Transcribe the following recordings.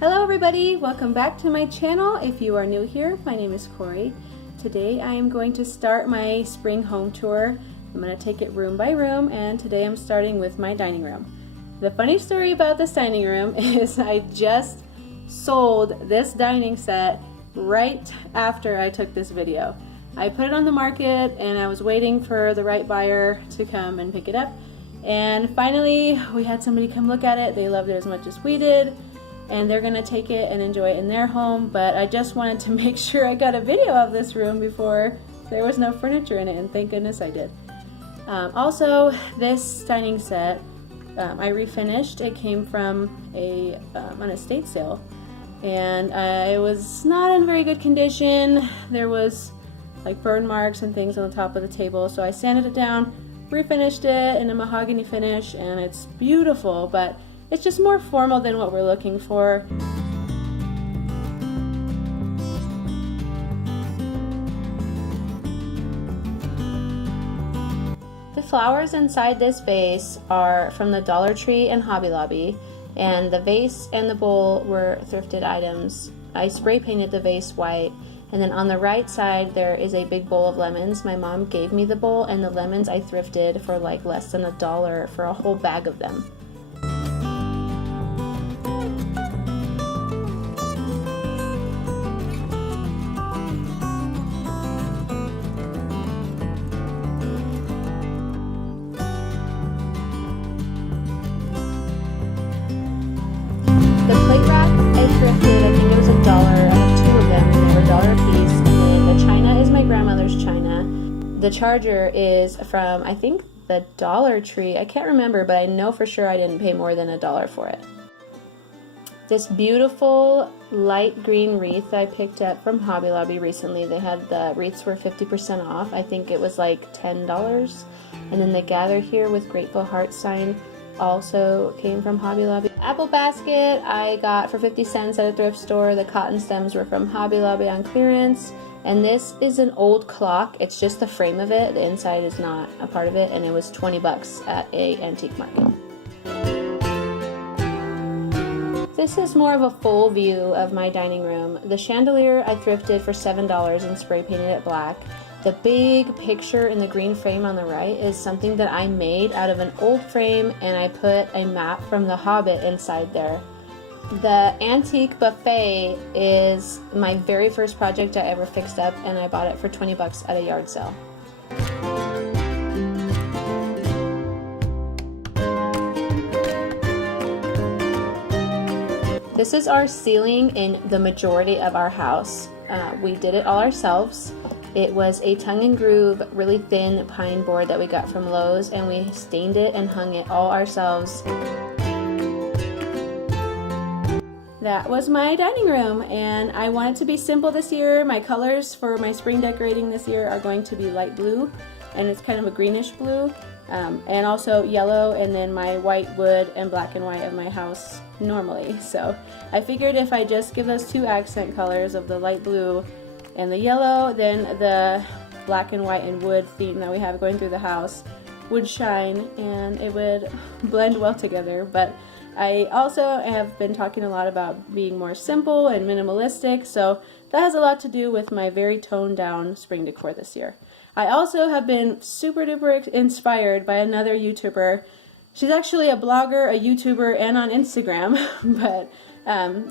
Hello everybody, welcome back to my channel. If you are new here, my name is Corey. Today I am going to start my spring home tour. I'm going to take it room by room, and today I'm starting with my dining room. The funny story about this dining room is I just sold this dining set right after I took this video. I put it on the market and I was waiting for the right buyer to come and pick it up, and finally we had somebody come look at it. They loved it as much as we did, and they're gonna take it and enjoy it in their home, but I just wanted to make sure I got a video of this room before there was no furniture in it, and thank goodness I did. Also, this dining set I refinished. It came from an estate sale, and it was not in very good condition. There was like burn marks and things on the top of the table, so I sanded it down, refinished it in a mahogany finish, and it's beautiful, but it's just more formal than what we're looking for. The flowers inside this vase are from the Dollar Tree and Hobby Lobby, and the vase and the bowl were thrifted items. I spray painted the vase white, and then on the right side there is a big bowl of lemons. My mom gave me the bowl, and the lemons I thrifted for like less than $1 for a whole bag of them. The plate rack I thrifted, I think it was $1. I have 2 of them, and they were $1 a piece. And then the china is my grandmother's china. The charger is from, I think, the Dollar Tree. I can't remember, but I know for sure I didn't pay more than $1 for it. This beautiful light green wreath I picked up from Hobby Lobby recently. They had the wreaths were 50% off. I think it was like $10. And then the gather here with grateful heart sign also came from Hobby Lobby. Apple basket I got for 50 cents at a thrift store. The cotton stems were from Hobby Lobby on clearance. And this is an old clock. It's just the frame of it. The inside is not a part of it, and it was 20 bucks at a antique market. This is more of a full view of my dining room. The chandelier I thrifted for $7 and spray painted it black. The big picture in the green frame on the right is something that I made out of an old frame, and I put a map from The Hobbit inside there. The antique buffet is my very first project I ever fixed up, and I bought it for 20 bucks at a yard sale. This is our ceiling in the majority of our house. We did it all ourselves. It was a tongue and groove, really thin pine board that we got from Lowe's, and we stained it and hung it all ourselves. That was my dining room, and I wanted to be simple this year. My colors for my spring decorating this year are going to be light blue, and it's kind of a greenish blue, and also yellow, and then my white wood and black and white of my house normally. So I figured if I just give those 2 accent colors of the light blue and the yellow, then the black and white and wood theme that we have going through the house would shine and it would blend well together. But I also have been talking a lot about being more simple and minimalistic, so that has a lot to do with my very toned down spring decor this year. I also have been super duper inspired by another YouTuber. She's actually a blogger, a YouTuber, and on Instagram, but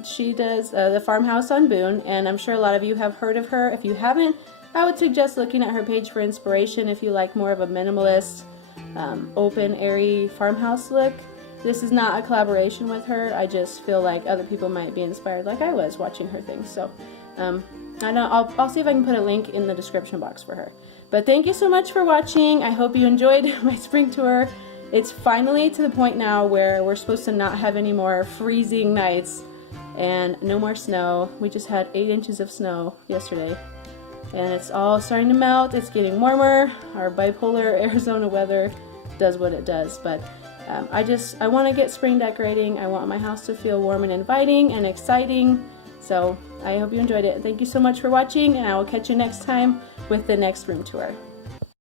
she does the farmhouse on Boone, and I'm sure a lot of you have heard of her. If you haven't, I would suggest looking at her page for inspiration if you like more of a minimalist, open, airy farmhouse look. This is not a collaboration with her. I just feel like other people might be inspired like I was watching her things. So I'll see if I can put a link in the description box for her. But thank you so much for watching. I hope you enjoyed my spring tour. It's finally to the point now where we're supposed to not have any more freezing nights and no more snow. We just had 8 inches of snow yesterday, and it's all starting to melt. It's getting warmer. Our bipolar Arizona weather does what it does, but I want to get spring decorating. I want my house to feel warm and inviting and exciting. So I hope you enjoyed it. Thank you so much for watching, and I will catch you next time with the next room tour.